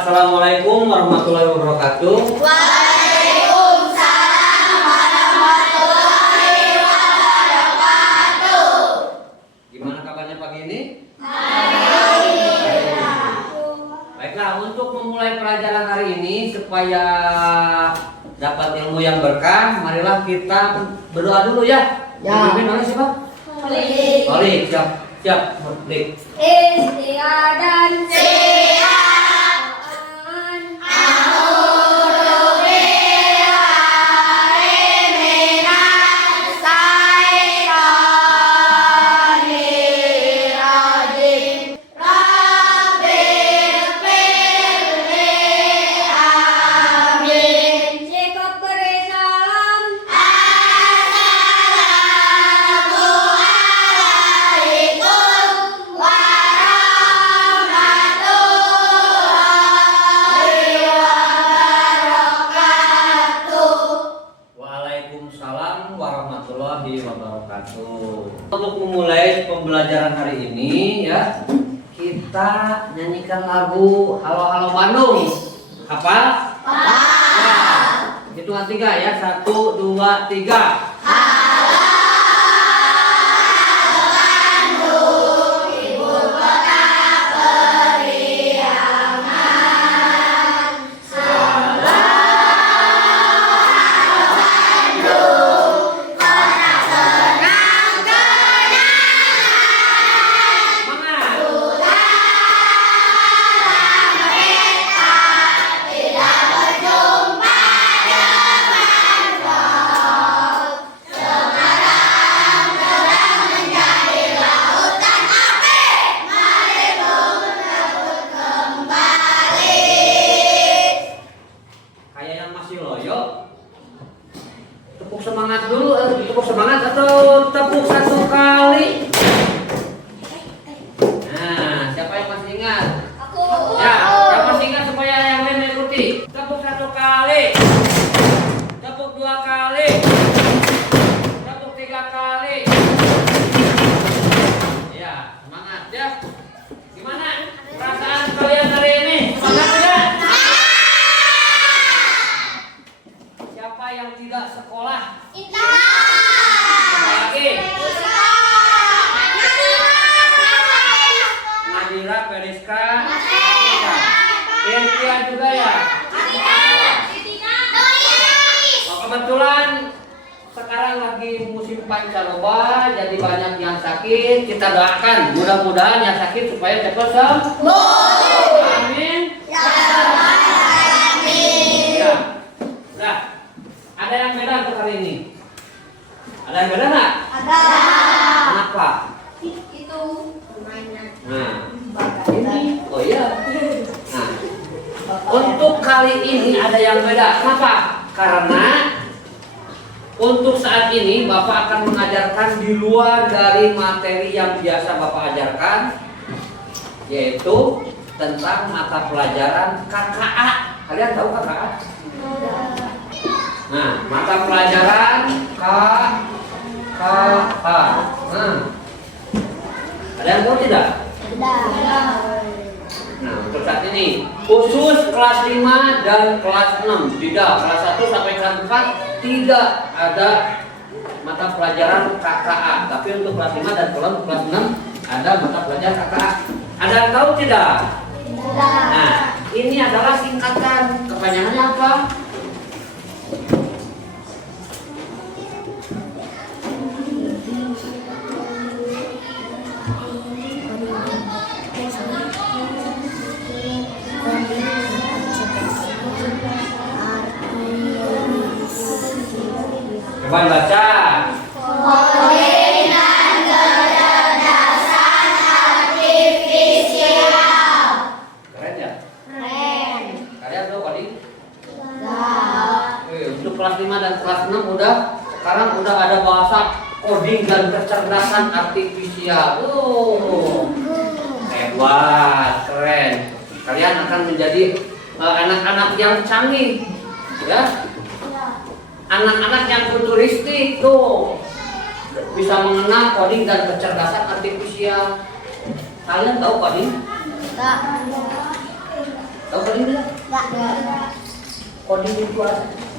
Assalamualaikum warahmatullahi wabarakatuh. Waalaikumsalam warahmatullahi wabarakatuh. Gimana kabarnya pagi ini? Baik. Baiklah, untuk memulai pelajaran hari ini supaya dapat ilmu yang berkah, marilah kita berdoa dulu ya. Ya. Dipimpin oleh siapa? Balik, siap, siap, balik. Istighfar dan siap. Waalaikumsalam warahmatullahi wabarakatuh. Untuk memulai pembelajaran hari ini ya, kita nyanyikan lagu Halo Halo Bandung. Hafal? Ya. Hitungan 3 ya. 1, 2, 3. Tepuk semangat dulu, tepuk semangat atau tepuk 1 kali. Nah, siapa yang masih ingat? Aku. Ya, yang masih ingat supaya yang lain mengikuti. Tepuk 1 kali, tepuk 2 kali, tepuk 3 kali. Ya, semangat ya. Gimana perasaan kalian hari ini? Semangat tidak? Siapa yang tidak sekolah? Lagi. Nadira, Periska, Irtia juga ya. Oh, kebetulan sekarang lagi musim pancaroba, jadi banyak yang sakit. Kita doakan, mudah-mudahan yang sakit supaya cepat sembuh. Amin. Ya. Nah, ada yang beda untuk hari ini? Ada yang beda nggak? Ada. Kenapa? Itu permainan. Nah, ini, oh iya. Nah, untuk kali ini ada yang beda. Kenapa? Karena untuk saat ini Bapak akan mengajarkan di luar dari materi yang biasa Bapak ajarkan, yaitu tentang mata pelajaran KKA. Kalian tahu KKA? Nah, mata pelajaran KKA. Nah, ada yang tahu tidak? Nah, untuk saat ini khusus kelas 5 dan kelas 6, tidak kelas 1 sampai kelas 4 tidak ada mata pelajaran KKA, tapi untuk kelas 5 dan kelas 6 ada mata pelajaran KKA. Ada yang tahu tidak? Nah, ini adalah singkatan. Kepanjangannya apa? Coba baca. Koordinat kecerdasan artifisial. Keren ya? Keren. Kalian tahu coding? Enggak. Untuk kelas 5 dan kelas 6 sekarang udah ada bahasa coding dan kecerdasan artifisial. Hebat, keren. Kalian akan menjadi anak-anak yang canggih, ya. Anak-anak yang futuristik tuh bisa mengenal coding dan kecerdasan artifisial. Kalian tahu coding? Tahu coding tidak? Enggak. Coding itu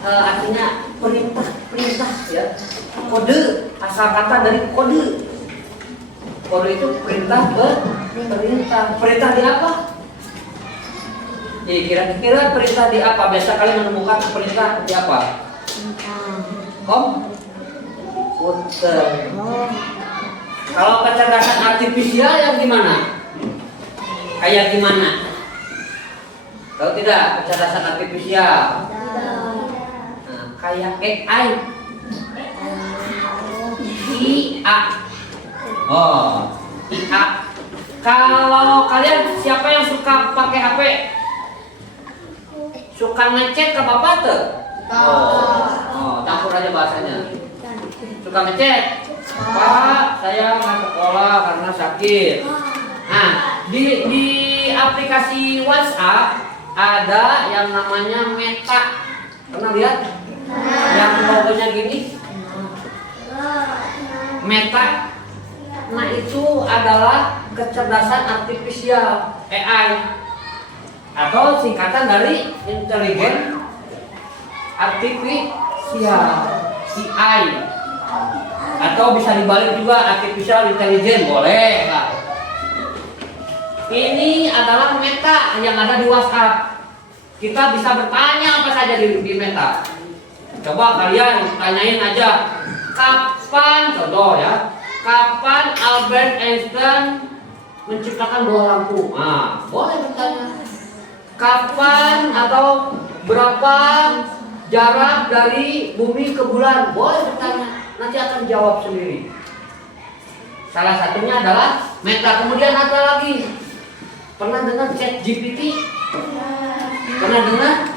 artinya perintah ya. Kode asal kata dari kode. Kode itu perintah. Perintah di apa? Kira-kira perintah di apa? Biasa kalian menemukan perintah di apa? Komputer. Kalau kecerdasan artifisial yang gimana? Kayak gimana? Tahu tidak kecerdasan artifisial? Nah, kayak AI. IA. Oh, IA. Kalau kalian siapa yang suka pakai HP? Suka ngechat ke bapak tuh? Oh, campur aja bahasanya. Suka ngechat. Pak, saya nggak sekolah karena sakit. Nah, di aplikasi WhatsApp ada yang namanya Meta. Pernah lihat? Yang logonya gini? Meta. Nah, itu adalah kecerdasan artifisial AI atau singkatan dari intelijen artifisial AI, atau bisa dibalik juga artificial intelligence, boleh Pak. Ini adalah Meta yang ada di WhatsApp. Kita bisa bertanya apa saja di Meta. Coba kalian tanyain aja, kapan, contoh ya, kapan Albert Einstein menciptakan bola lampu? Nah, boleh bertanya. Kapan atau berapa jarak dari bumi ke bulan? Boleh bertanya. Nanti akan jawab sendiri. Salah satunya adalah Meta. Kemudian ada lagi. Pernah dengar ChatGPT? Pernah dengar?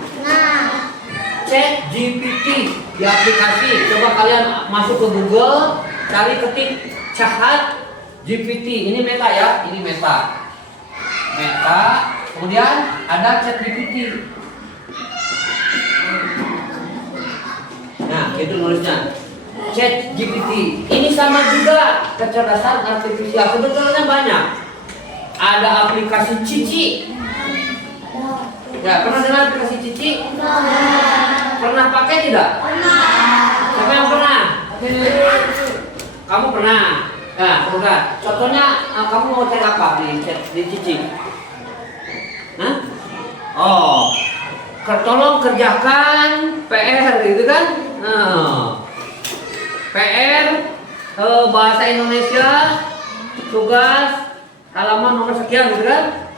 ChatGPT di aplikasi. Coba kalian masuk ke Google, cari ketik ChatGPT. Ini Meta ya, ini Meta. Meta. Kemudian ada ChatGPT. Nah, itu nulisnya ChatGPT. Ini sama juga kecerdasan artifisial. Sebetulnya banyak. Ada aplikasi Cici. Ya, pernah dengar aplikasi Cici? Pernah pakai tidak? Siapa yang pernah? Kamu pernah? Nah, pernah. Contohnya kamu mau cari apa di Cici? Hah? Oh, tolong kerjakan PR gitu kan? PR bahasa Indonesia, tugas halaman nomor sekian gitu kan?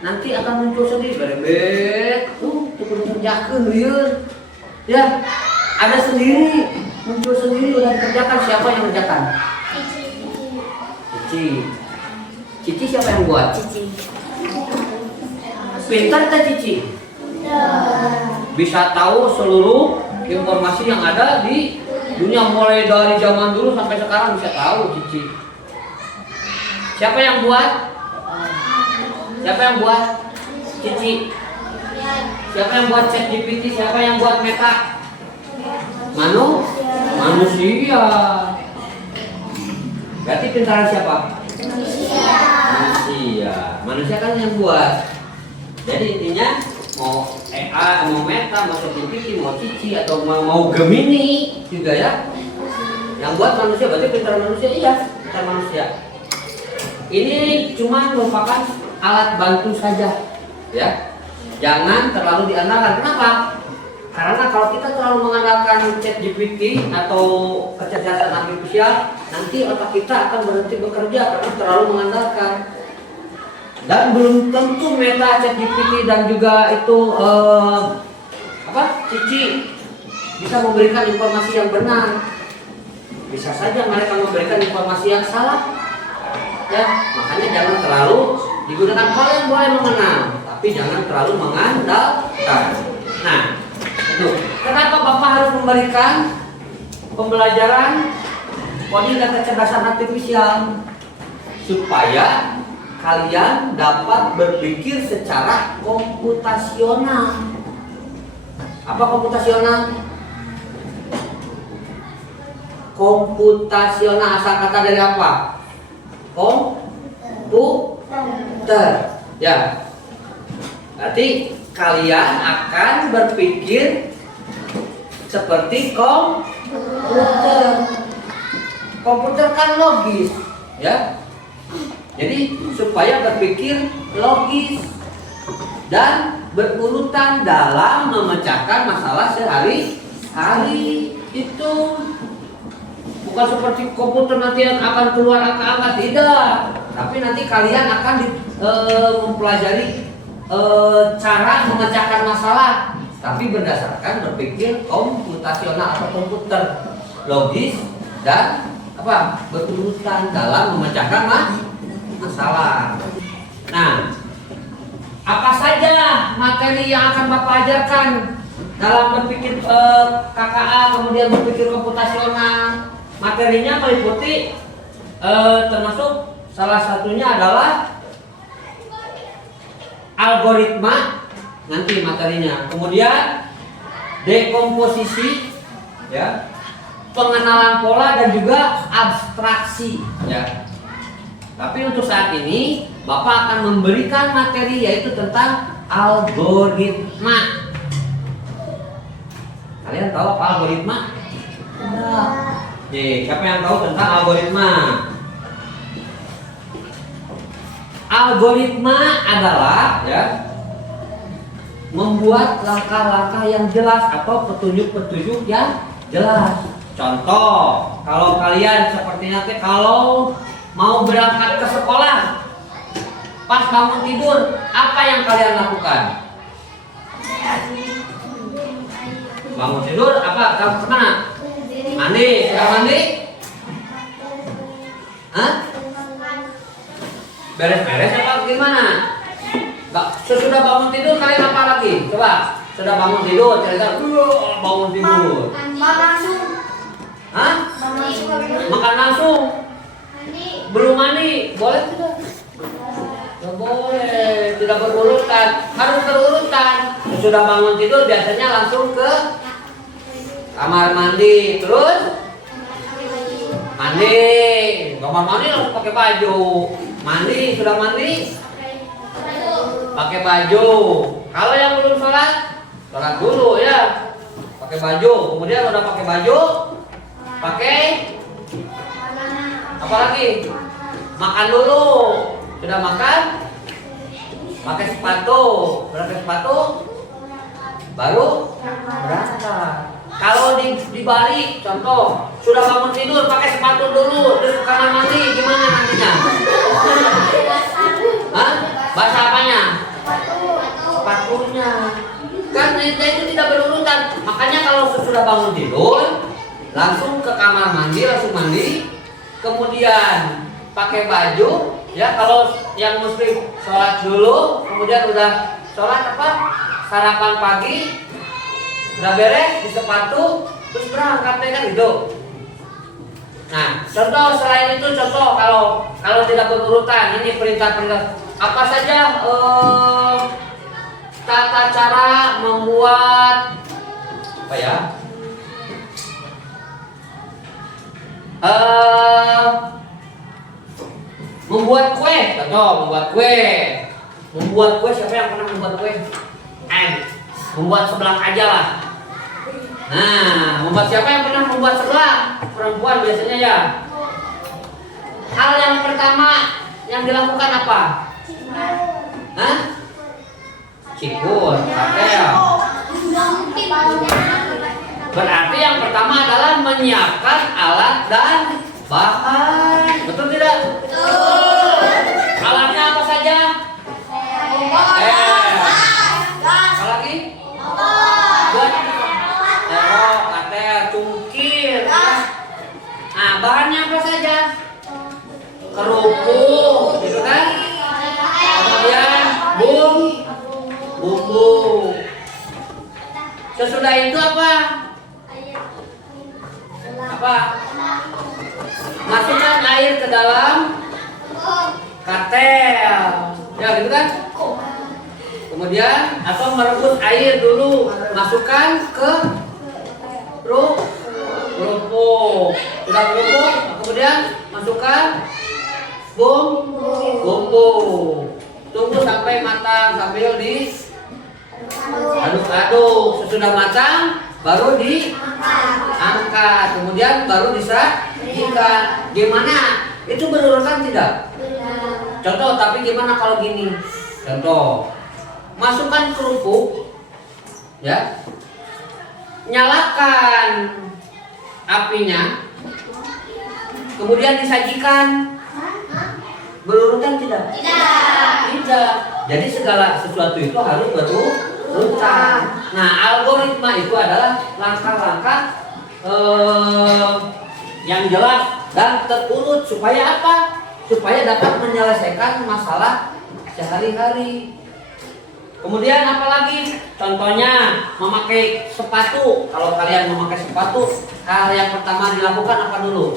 Nanti akan muncul sendiri berebet, cukup kerjakan liur. Ya, ada sendiri, muncul sendiri udah dikerjakan. Siapa yang kerjakan? Cici. Cici siapa yang buat? Cici. Pintar tak Cici? Bisa tahu seluruh informasi yang ada di dunia, mulai dari zaman dulu sampai sekarang bisa tahu Cici. Siapa yang buat? Siapa yang buat? Cici. Siapa yang buat ChatGPT? Siapa yang buat Meta? Manusia. Berarti pintaran siapa? Manusia. Manusia kan yang buat. Jadi intinya mau AI, mau Meta, mau ChatGPT, mau Cici, atau mau Gemini juga ya. Yang buat manusia, berarti pintar manusia. Iya, pintar manusia. Ini cuma merupakan alat bantu saja, ya. Jangan terlalu diandalkan. Kenapa? Karena kalau kita terlalu mengandalkan ChatGPT atau kecerdasan artifisial, nanti otak kita akan berhenti bekerja karena terlalu mengandalkan. Dan belum tentu Meta, ChatGPT dan juga itu Cici bisa memberikan informasi yang benar. Bisa saja mereka memberikan informasi yang salah. Ya, makanya jangan terlalu digunakan. Kalian boleh mengenal, tapi jangan terlalu mengandalkan. Nah, itu kenapa Bapak harus memberikan pembelajaran coding dan kecerdasan artifisial? Supaya kalian dapat berpikir secara komputasional. Apa komputasional? Komputasional asal kata dari apa? Komputer. Ya. Berarti kalian akan berpikir seperti komputer. Komputer kan logis, ya. Jadi supaya berpikir logis dan berurutan dalam memecahkan masalah sehari-hari itu. Bukan seperti komputer nanti yang akan keluar angka-angka, tidak. Tapi nanti kalian akan mempelajari cara memecahkan masalah, tapi berdasarkan berpikir komputasional atau komputer logis dan berurutan dalam memecahkan masalah. Nah, apa saja materi yang akan Bapak ajarkan dalam berpikir KKA, kemudian berpikir komputasional? Materinya meliputi termasuk salah satunya adalah algoritma nanti materinya, kemudian dekomposisi, ya, pengenalan pola dan juga abstraksi, ya. Tapi untuk saat ini Bapak akan memberikan materi yaitu tentang algoritma. Kalian tahu apa algoritma? Nih, siapa yang tahu tentang algoritma? Algoritma adalah, ya, membuat langkah-langkah yang jelas atau petunjuk-petunjuk yang jelas. Contoh, kalau kalian sepertinya kalau mau berangkat ke sekolah, pas bangun tidur, apa yang kalian lakukan? Bangun tidur, apa? Kamu kemana? Mandi, sudah mandi? Hah? Beres-beres apa gimana? Sesudah bangun tidur kalian apa lagi? Coba, sudah bangun tidur, cerita bangun tidur. Makan langsung. Hah? Makan langsung. Belum mandi, boleh tidak? Tidak boleh, tidak berurutan, harus berurutan. Sudah bangun tidur biasanya langsung ke kamar mandi, terus mandi, kamar mandi langsung pakai baju, mandi, sudah mandi, pakai baju. Kalau yang belum sholat, sholat dulu ya, pakai baju. Kemudian udah pakai baju, pakai apa lagi? Makan dulu. Sudah makan, pakai sepatu. Pakai sepatu, baru berangkat. Kalau dibalik, contoh, sudah bangun tidur, pakai sepatu dulu, terus ke kamar mandi, gimana nantinya? Hah? Bahasa apanya? Sepatunya. Kan itu tidak berurutan. Makanya kalau sudah bangun tidur, langsung ke kamar mandi, langsung mandi, kemudian pakai baju, ya. Kalau yang muslim sholat dulu, kemudian udah sholat sarapan pagi, udah beres di sepatu, terus berangkat kan gitu. Nah, contoh selain itu, contoh kalau tidak berurutan, ini perintah-perintah apa saja tata cara membuat apa ya? Membuat kue, contoh membuat kue. Membuat kue, siapa yang pernah membuat kue? Membuat seblak aja lah. Nah, membuat siapa yang pernah membuat seblak? Perempuan biasanya ya. Hal yang pertama yang dilakukan apa? Hah? Cikur, pakai. Berarti yang pertama adalah menyiapkan alat dan bahan. Betul tidak? Betul. Alatnya apa saja? Apa lagi? Buat terok, katel, cungkir. Nah, bahannya apa saja? Kerupuk, gitu kan? Kemudian bumbu. Sesudah itu apa? Masukkan air ke dalam katel, ya gitu kan? Kemudian atau merebus air dulu, masukkan ke kerupuk. Sudah kerupuk, kemudian masukkan bumbu. Tunggu sampai matang sambil Aduk, sesudah matang baru diangkat, kemudian baru disajikan. Gimana? Itu berurutan tidak? Contoh, tapi gimana kalau gini? Contoh, masukkan kerupuk, ya, nyalakan apinya, kemudian disajikan. Berurutan tidak? Tidak. Jadi segala sesuatu itu harus berurutan. Nah, algoritma itu adalah langkah-langkah yang jelas dan terurut supaya apa? Supaya dapat menyelesaikan masalah sehari-hari. Kemudian apalagi? Contohnya memakai sepatu. Kalau kalian memakai sepatu, hal yang pertama dilakukan apa dulu?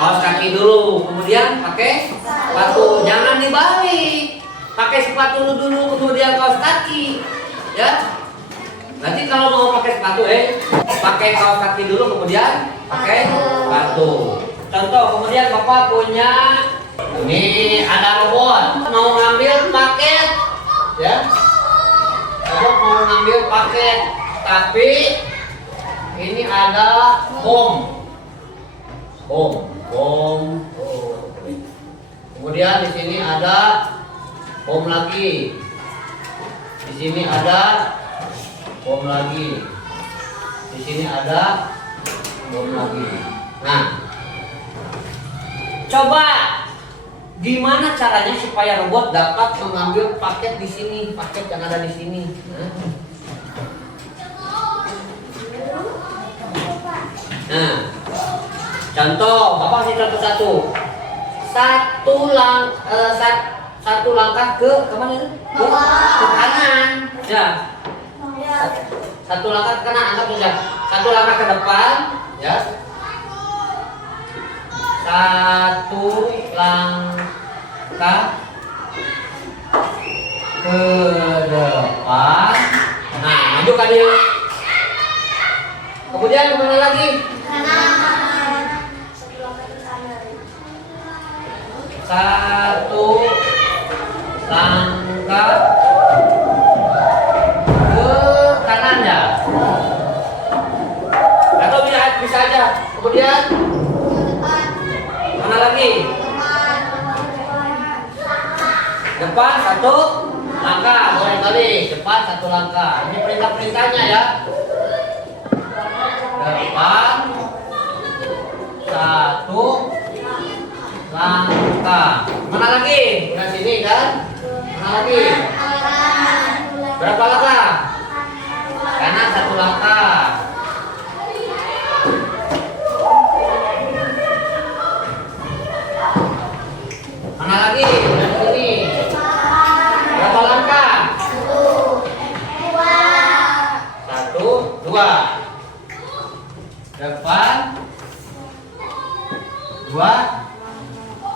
Kaos kaki dulu, kemudian pakai sepatu. Jangan dibalik. Pakai sepatu dulu, kemudian kaos kaki. Ya. Nanti kalau mau pakai sepatu, pakai kaos kaki dulu, kemudian pakai sepatu. Contoh, kemudian Bapak punya ini ada robot mau ngambil paket, ya. Robot mau ngambil paket, tapi ini ada bom. Kemudian di sini ada bom lagi. Di sini ada bom lagi. Di sini ada bom lagi. Nah, coba gimana caranya supaya robot dapat mengambil paket di sini, paket yang ada di sini. Nah, contoh, Bapak kasih contoh satu. Satu langkah ke kemana itu? Ke kanan. Ya. Satu langkah ke kanan, anggap saja. Satu langkah ke depan, ya. Satu langkah ke depan. Nah, maju kan dia. Kemudian kemana lagi? Satu langkah ke kanan, ya. Atau bisa aja. Kemudian mana lagi? Depan satu langkah, boleh kali. Depan satu langkah. Ini perintah-perintahnya, ya. Depan satu langkah. Mana lagi? Udah sini kan? Mana lagi? Berapa langkah? Kanan satu langkah. Mana lagi? Udah sini. Berapa langkah? Satu, dua. Depan dua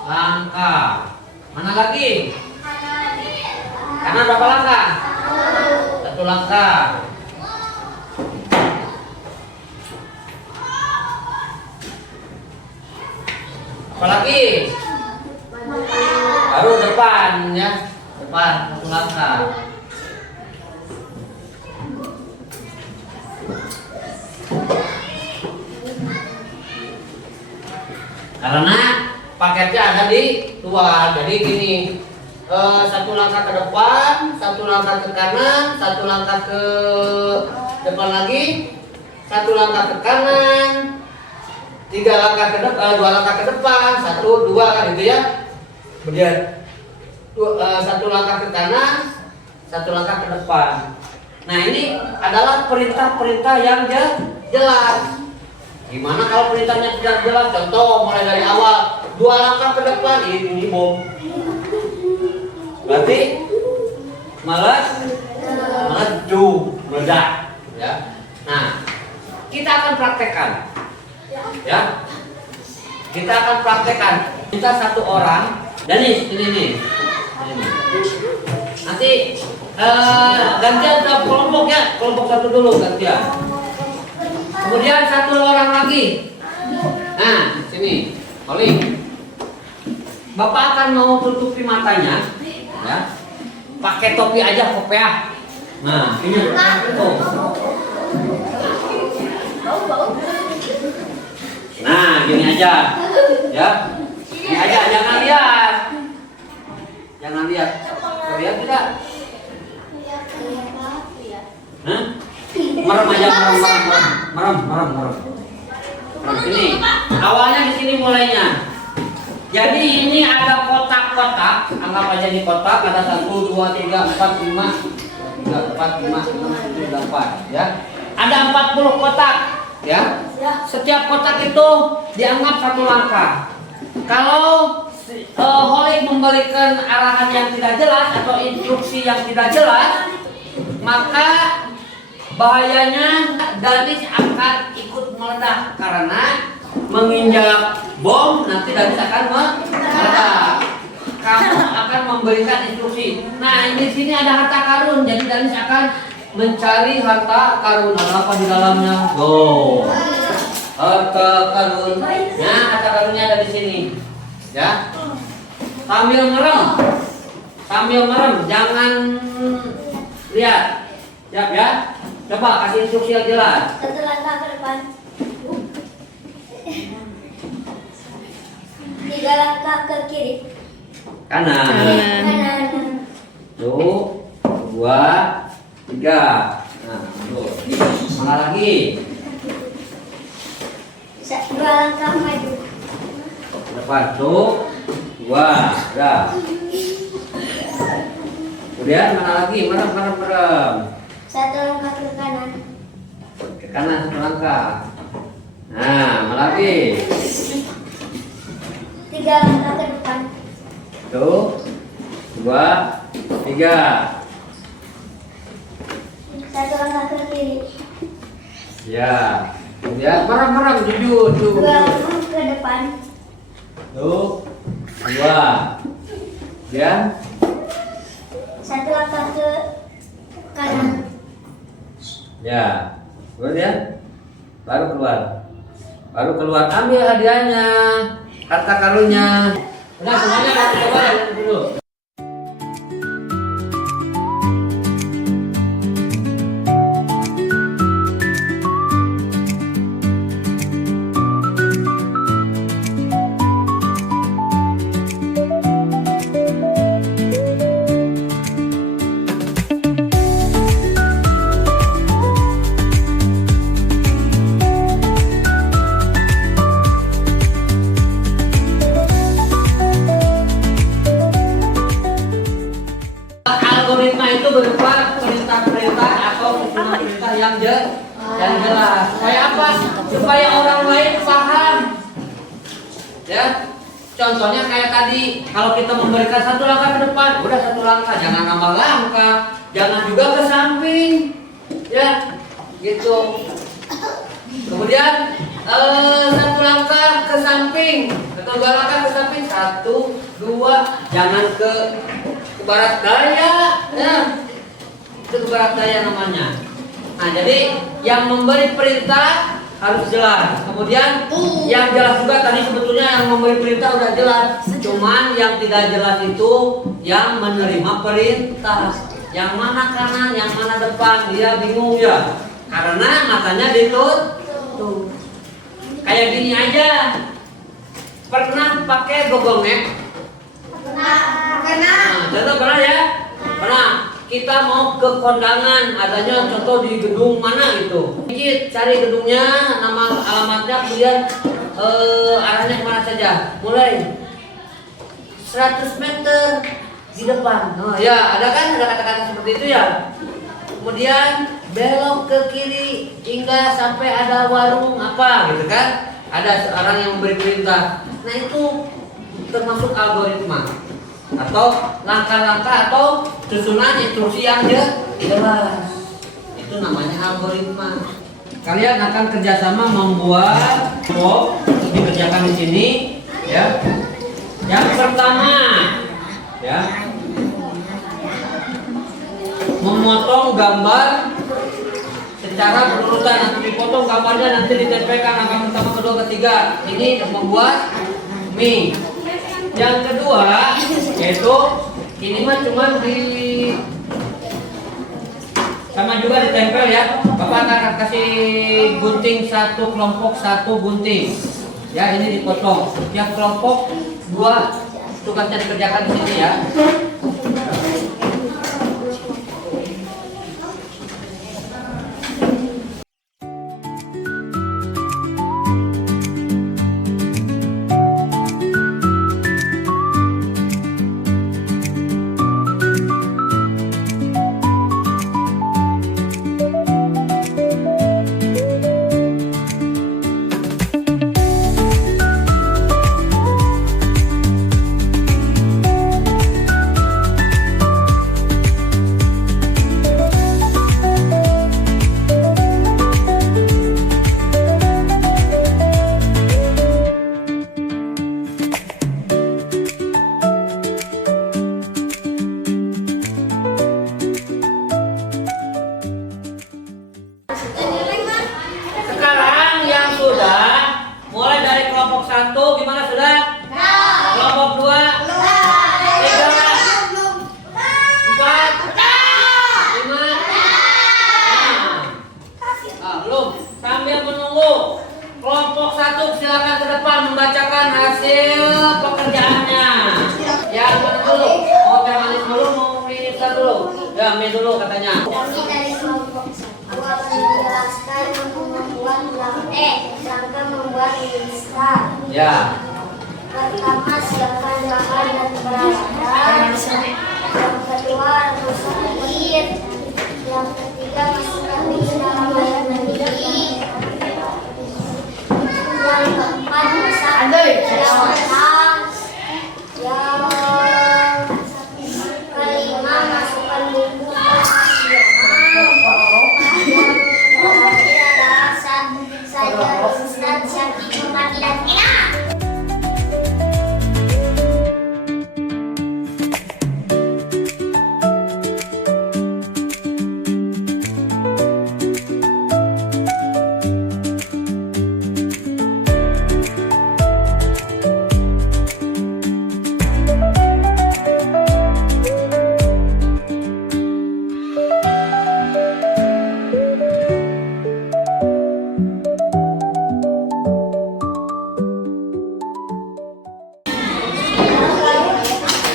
langkah. Mana lagi? Kanan berapa langkah? Satu langkah. Apa lagi? Baru depan, ya. Depan satu langkah. Karena paketnya ada di luar, jadi gini, satu langkah ke depan, satu langkah ke kanan, satu langkah ke depan lagi, satu langkah ke kanan, tiga langkah ke depan, dua langkah ke depan, satu, dua kan itu ya. Kemudian satu langkah ke kanan, satu langkah ke depan. Nah, ini adalah perintah-perintah yang jelas. Gimana kalau perintahnya tidak jelas? Contoh mulai dari awal, dua langkah ke depan, ini bom. Berarti meledak, ya. Nah, kita akan praktekkan, ya. Kita akan praktekkan. Kita satu orang, dan ini. Nanti gantian ke kelompok, ya. Kelompok satu dulu gantian. Kemudian satu orang lagi. Nah, sini, Oli. Bapak akan mau tutupi matanya, ya. Pakai topi aja, kopiah. Nah, ini tuh. Nah, gini aja, ya. Gini aja, jangan lihat. Jangan lihat. Lihat tidak? Hah? Merem aja, merem. Sini. Awalnya di sini mulainya. Jadi ini ada kotak-kotak. Anggap aja di kotak ada 1, 2, 3, 4, 5, 8, ya. Ada 40 kotak, ya. Setiap kotak itu dianggap 1 langkah. Kalau Holik memberikan arahan yang tidak jelas atau instruksi yang tidak jelas, maka bahayanya Danis akan ikut meledak karena menginjak bom nanti Danis akan meledak. Kamu akan memberikan instruksi. Nah, di sini ada harta karun, jadi Danis akan mencari harta karun. Ada apa di dalamnya? Tuh, harta karun. Nah, harta karunnya ada di sini. Ya, sambil merem, jangan lihat. Siap ya? Coba kasih instruksi yang jelas. 1 langkah ke depan. 3 langkah ke kiri. Kanan. Tuh, 2, 3. Nah, tuh. Mana lagi? 2 langkah maju. Depan tuh, 2, ya. Kemudian mana lagi? Merem. 1 langkah ke kanan. Ke kanan 1 langkah. Nah, mana lagi? 3 langkah ke depan. Tuh, 2, 3. 1 langkah ke kiri. Ya. Kemudian merem jujur. 2 langkah ke depan. Tuh, 2. Ya. 1 langkah ke kanan. Ya. Kemudian baru keluar. Ambil hadiahnya, harta karunnya. Udah semuanya kita coba dulu. Algoritma itu berupa perintah-perintah atau susunan perintah yang jelas. Supaya apa? Supaya orang lain paham. Ya. Contohnya kayak tadi, kalau kita memberikan 1 langkah ke depan, udah 1 langkah, jangan nambah langkah, jangan juga ke samping. Ya. Gitu. Kemudian 1 langkah ke samping, atau 2 langkah ke samping, 1, 2, jangan ke barat daya, ya. Itu ke barat daya namanya. Nah, jadi yang memberi perintah harus jelas. Kemudian yang jelas juga tadi sebetulnya yang memberi perintah udah jelas. Cuman yang tidak jelas itu yang menerima perintah. Yang mana kanan, yang mana depan, dia bingung ya. Karena matanya ditutup. Kayak gini aja. Pernah pakai Google Map? Nah, contoh pernah ya? Pernah. Kita mau ke kondangan, adanya contoh di gedung mana gitu. Cari gedungnya, nama alamatnya, kemudian arahnya kemana saja. Mulai 100 meter di depan. Oh ya, ada kan ada kata-kata seperti itu ya. Kemudian belok ke kiri hingga sampai ada warung apa gitu kan. Ada orang yang memberi perintah. Nah, itu termasuk algoritma atau langkah-langkah atau susunan instruksi yang jelas. Itu namanya algoritma. Kalian akan kerjasama membuat dikerjakan di sini, ya. Yang pertama, ya, memotong gambar secara berurutan. Nanti dipotong gambarnya, nanti ditempelkan angka pertama, kedua, ketiga. Ini membuat mie. Yang kedua yaitu ini mah cuma Sama juga ditempel ya. Bapak akan kasih gunting satu kelompok satu gunting. Ya, ini dipotong. Yang kelompok 2 tugasnya dikerjakan di sini ya. Sekarang yang sudah mulai dari kelompok 1 gimana sudah? Kelompok 2, 3, 4, 5. Belum. Sambil menunggu kelompok 1 silakan ke depan membacakan hasil pekerjaannya. Ya, dulu. Mau teh manis dulu, mau minum dulu. Ya, minum dulu katanya. Kami dari kelompok 1 akan menjelaskan langkah membuat instan. Ya. Pertama, siapkan bahan dan peralatan. Yang kedua, masak air. Yang ketiga, masukkan minyak dalam air mendidih. Yang keempat, masak yang matang. Yang kelima, masukkan bumbu sayur instan siap dinikmati dan enak.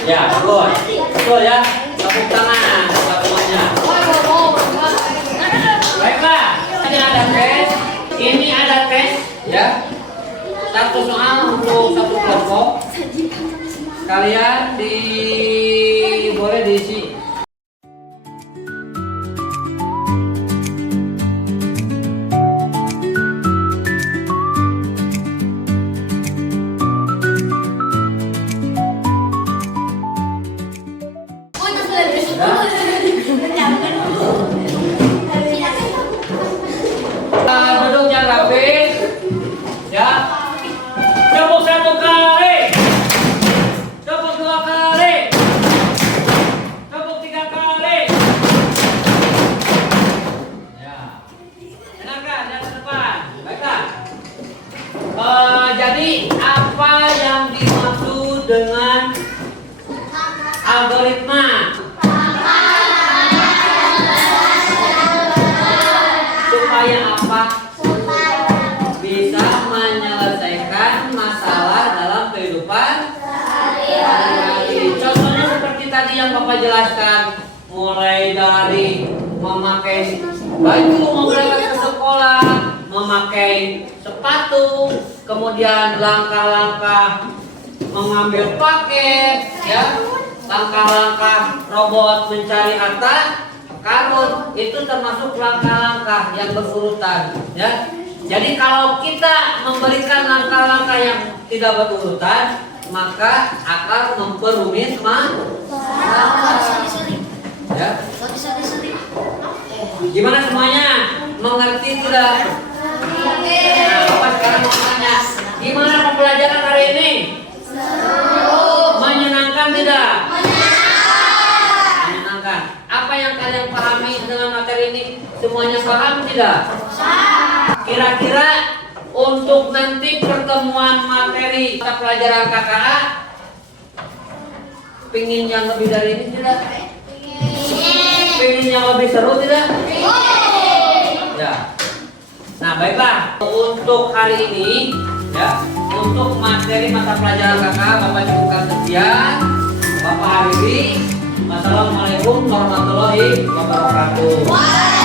Ya, bagus. Betul ya. Tepuk tangan buat semuanya. Baiklah, ini ada tes. Ini ada tes ya. Satu soal untuk satu kelompok. Kalian boleh diisi. Duduk yang rapi ya. Tepuk 1 kali, tepuk 2 kali, tepuk 3 kali ya. Dengarkan yang ke depan. Baiklah, jadi apa yang dimaksud dengan algoritma? Supaya apa? Bisa menyelesaikan masalah dalam kehidupan sehari-hari. Contohnya seperti tadi yang Bapak jelaskan, mulai dari memakai baju mau berangkat ke sekolah, memakai sepatu, kemudian langkah-langkah mengambil paket, ya, langkah-langkah robot mencari harta karun, itu termasuk langkah-langkah yang berurutan, ya. Jadi kalau kita memberikan langkah-langkah yang tidak berurutan, maka akan memperumit ya. Gimana semuanya? Mengerti tidak? Nah, Bapak sekarang mau tanya, gimana pembelajaran hari ini? Menyenangkan tidak? Menyenangkan. Apa yang kalian pahami dengan materi ini? Semuanya paham tidak? Kira-kira untuk nanti pertemuan materi mata pelajaran KKA, pingin yang lebih dari ini tidak? Pengen yang lebih seru tidak? Ya. Nah, baiklah. Untuk hari ini, ya, untuk materi mata pelajaran kakak, Bapak cukupkan sekian. Bapak akhiri. Wassalamualaikum warahmatullahi wabarakatuh.